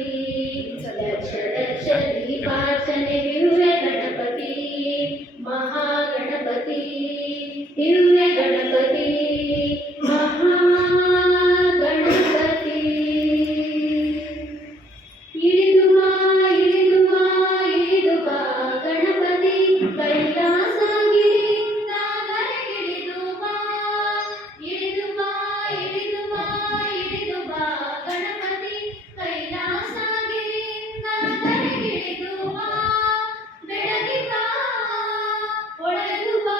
लक्ष लक्ष दीपार्चने दिव्य गणपति महागणपति दिव्य गणपति महागणपति इಳಿದು ಬಾ ಇಳಿದು ಬಾ ಇಳಿದು ಬಾ ಗಣಪತಿ ಕೈಲಾಸಗಿರಿಯಿಂದ ಧರೆಗಿಳಿದು ಬಾ ಇಳಿದು ಬಾ ಇಳಿದು ಬಾ ಇಳಿದು ಬಾ ಗಣಪತಿ ಕೈಲಾಸಗಿರಿಯಿಂದ ಧರೆಗಿಳಿದು ಬಾ ಬೆಳಗಿ ಬಾ ಒಳೆದು ಬಾ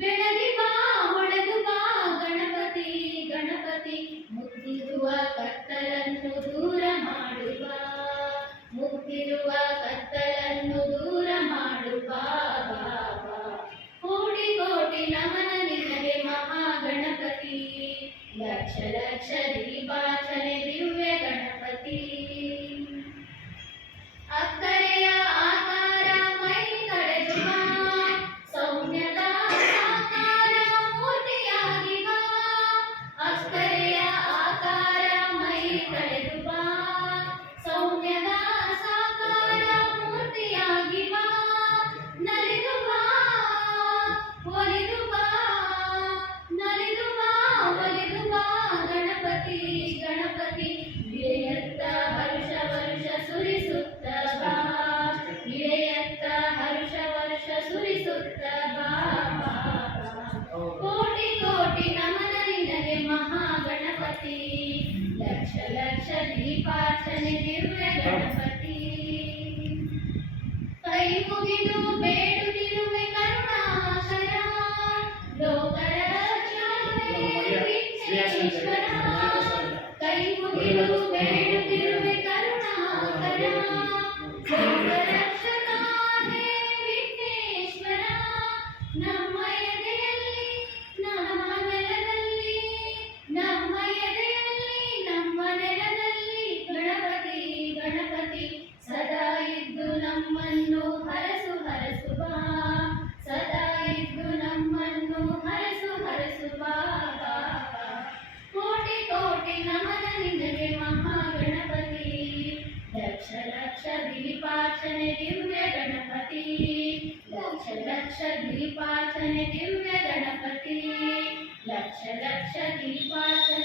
ಬೆಳಗಿ ಬಾ ಒಳೆದು ಬಾ ಗಣಪತಿ ಗಣಪತಿ ಮುತ್ತಿರುವ ಕತ್ತಲನ್ನು ದೂರ ಮಾಡುವ ಮುತ್ತಿರುವ ಕತ್ತಲನ್ನು ದೂರ ಮಾಡುವ ಕೋಟಿ ಕೋಟಿ ನಮನ ನಿನಗೆ ಮಹಾಗಣಪತಿ ಲಕ್ಷ ಲಕ್ಷ ದೀಪಾರ್ಚನೆ ದಿವ್ಯ ಗಣಪತಿ ಅಕ್ಕರೆಯ ಆಕಾರ ಮೈ ಕಳೆದು ಬಾ ಸೌಮ್ಯದ ಸಾಕಾರ ಮೂರ್ತಿಯಾಗಿ ಬಾ ಅಕ್ಕರೆಯ ಆಕಾರ ಮೈ ಕಳೆದು ಬಾ ಸೌಮ್ಯದ ಸಾಕಾರ ಮೂರ್ತಿಯಾಗಿ ಬಾ ನಲಿದು ಬಾ ಒಲಿದು ಬಾ ನಲಿದು ಬಾ ಒಲಿದು ಬಾ ಗಣಪತಿ ಗಣಪತಿ ಇಳೆಯತ್ತ ಹರ್ಷ ವರ್ಷ ಸುರಿಸುತ್ತ ಬಾ ಇಳೆಯತ್ತ ಹರ್ಷ ವರ್ಷ ಸುರಿಸುತ್ತ ಬಾ ಕೋಟಿ ಕೋಟಿ ನಮನ ನಿನಗೆ ಮಹಾಗಣಪತಿ ಲಕ್ಷ ಲಕ್ಷ ದೀಪಾರ್ಚನೆ ದಿವ್ಯ ಗಣಪತಿ ಕೈ ಮುಗಿದು ಬೇಡುತ್ತಿರುವೆ ಕರುಣಾಕರ ಲೋಕರಕ್ಷಣೆ ವಿಘ್ನೇಶ್ವರ ಕೈ ಮುಗಿದು ಬೇಡುತ್ತಿರುವೆ ಕರುಣಾಕರ ಲೋಕರಕ್ಷಕ ಹೇ ವಿಘ್ನೇಶ್ವರ ನಮ್ಮ ಎದೆಯಲ್ಲಿ ನಮ್ಮ ನೆಲದಲ್ಲಿ ನಮ್ಮ ಎದೆಯಲ್ಲಿ ನಮ್ಮ ನೆಲದಲ್ಲಿ ಗಣಪತಿ ಗಣಪತಿ ಸದಾ ಇದ್ದು ನಮ್ಮನ್ನು ಹರಸು ಹರಸು ಬಾ ಸದಾ ಇದ್ದು ನಮ್ಮನ್ನು ಹರಸು ಹರಸು ಬಾ ಕೋಟಿ ಕೋಟಿ ನಮನ ನಿನಗೆ ಮಹಾಗಣಪತಿ ಲಕ್ಷ ಲಕ್ಷ ದೀಪಾರ್ಚನೆ ದಿವ್ಯ ಗಣಪತಿ ಲಕ್ಷ ಲಕ್ಷ ದೀಪಾರ್ಚನೆ ದಿವ್ಯ ಗಣಪತಿ ಲಕ್ಷ ಲಕ್ಷ ದೀಪಾರ್ಚನೆ